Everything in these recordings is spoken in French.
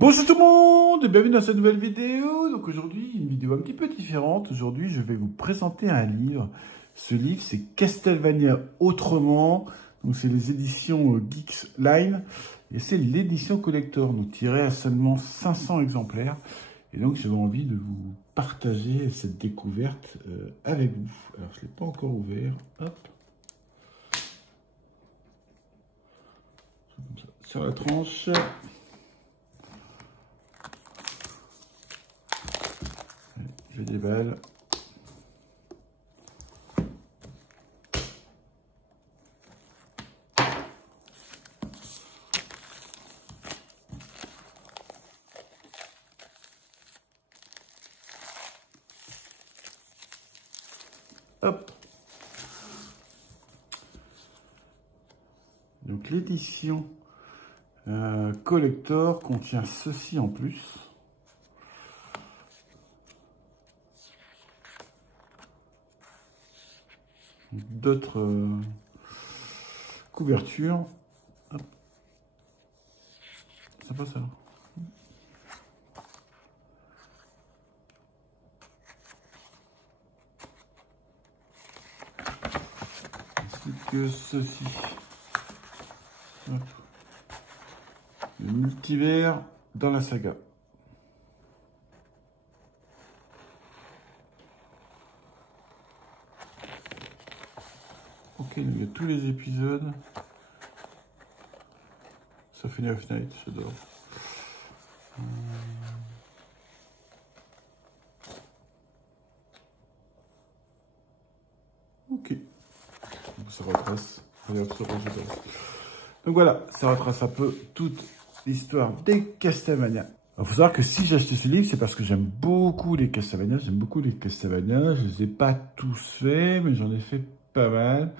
Bonjour tout le monde et bienvenue dans cette nouvelle vidéo. Donc aujourd'hui, une vidéo un petit peu différente. Aujourd'hui, je vais vous présenter un livre. Ce livre, c'est Castlevania Autrement. Donc c'est les éditions Geeks Line et c'est l'édition collector, donc tirée à seulement 500 exemplaires. Et donc j'avais envie de vous partager cette découverte avec vous. Alors je ne l'ai pas encore ouvert. Hop. Comme ça, sur la tranche. Je déballe. Hop. Donc l'édition collector contient ceci en plus. D'autres couvertures. Hop. C'est pas ça. Ainsi que ceci. Hop. Le multivers dans la saga. Ok, il y a tous les épisodes. Symphony of Night, j'adore. Ok. Donc ça retrace. Regarde ce rouge. Donc voilà, ça retrace un peu toute l'histoire des Castlevania. Il faut savoir que si j'ai acheté ce livre, c'est parce que j'aime beaucoup les Castlevania. J'aime beaucoup les Castlevania. Je ne les ai pas tous faits, mais j'en ai fait pas mal.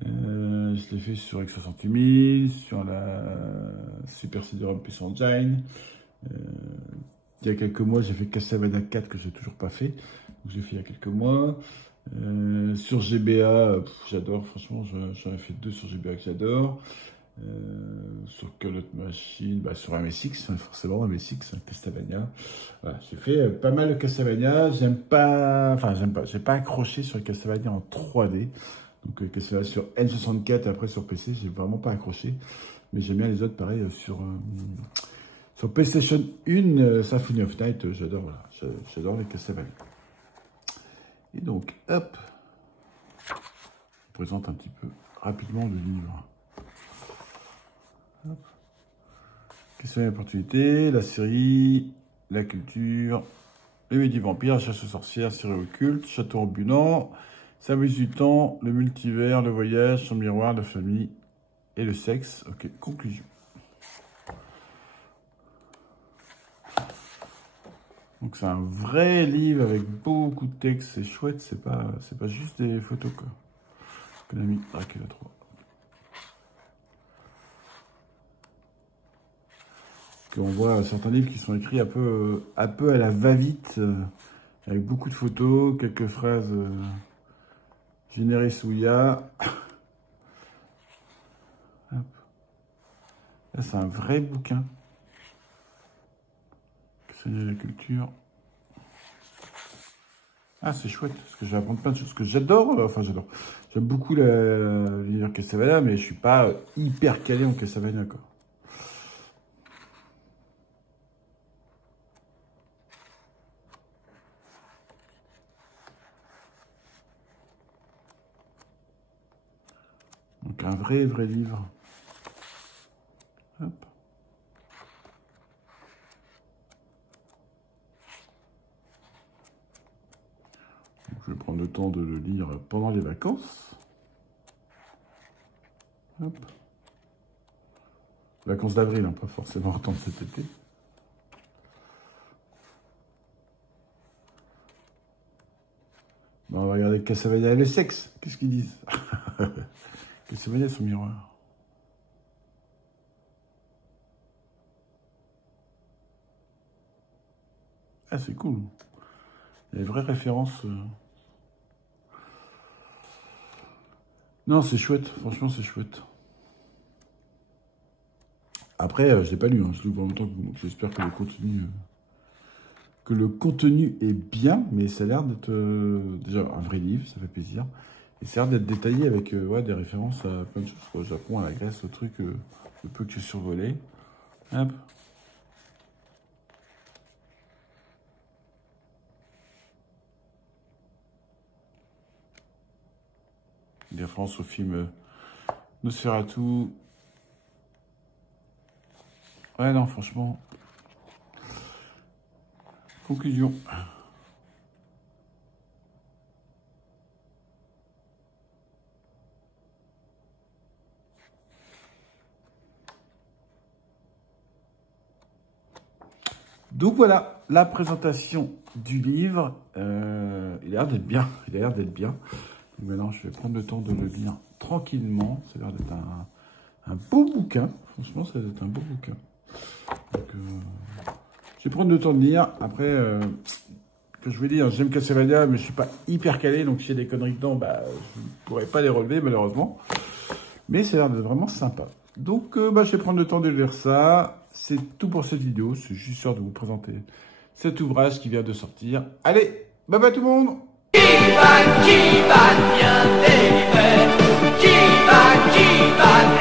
Je l'ai fait sur X68000, sur la Super CD-ROM PC Engine. Il y a quelques mois, j'ai fait Castlevania 4 que j'ai toujours pas fait. Donc j'ai fait il y a quelques mois. Sur GBA, j'adore, franchement, j'en ai fait 2 sur GBA que j'adore. Sur Call of Machine, sur MSX, forcément, MSX, Castlevania. Voilà, j'ai fait pas mal de Castlevania. J'ai pas accroché sur le Castlevania en 3D. Donc Castlevania sur N64 et après sur PC, j'ai vraiment pas accroché. Mais j'aime bien les autres, pareil, sur PlayStation 1, Symphony of Night, j'adore, voilà, j'adore les Castlevania. Et donc, hop, je vous présente un petit peu rapidement le livre. Hop. Castlevania Opportunité, la série, la culture, les midi-vampires, la chasse aux sorcières, série occulte, château ambulant, service du temps, le multivers, le voyage, son miroir, la famille et le sexe. Ok, conclusion. Donc c'est un vrai livre avec beaucoup de texte, c'est chouette, c'est pas juste des photos quoi. On a mis Dracula 3. On voit certains livres qui sont écrits un peu à la va-vite, avec beaucoup de photos, quelques phrases générées sous IA. Là c'est un vrai bouquin. C'est la culture. Ah, c'est chouette, parce que je vais apprendre plein de choses que j'adore. Enfin, j'adore. J'aime beaucoup l'univers Castlevania, mais je suis pas hyper calé en Castlevania, quoi. Donc, un vrai livre. Hop. Je vais prendre le temps de le lire pendant les vacances. Hop. Vacances d'avril, hein, pas forcément en temps de cet été. Bon, on va regarder Castlevania et le sexe. Qu'est-ce qu'ils disent? Castlevania son miroir. Ah, c'est cool. Il y a des vraies références. Non, c'est chouette. Franchement, c'est chouette. Après, je l'ai pas lu, hein, je l'ouvre en même temps que vous, donc j'espère que le contenu est bien, mais ça a l'air d'être déjà un vrai livre, ça fait plaisir. Et ça a l'air d'être détaillé avec ouais, des références à plein de choses, au Japon, à la Grèce, au truc, le peu que j'ai survolé. Hop. Des références au film Nosferatu. Ouais, non, franchement. Conclusion. Donc voilà, la présentation du livre. Il a l'air d'être bien. Il a l'air d'être bien. Donc maintenant, je vais prendre le temps de le lire tranquillement. Ça a l'air d'être un beau bouquin. Franchement, ça va être un beau bouquin. Donc, je vais prendre le temps de lire. Après, que je vais dire, j'aime Castlevania, mais je suis pas hyper calé. Donc, s'il y a des conneries dedans, bah, je ne pourrais pas les relever, malheureusement. Mais ça a l'air d'être vraiment sympa. Donc, bah, je vais prendre le temps de lire ça. C'est tout pour cette vidéo. C'est juste sûr de vous présenter cet ouvrage qui vient de sortir. Allez, bye bye tout le monde! Qui va bien délivrer? Qui va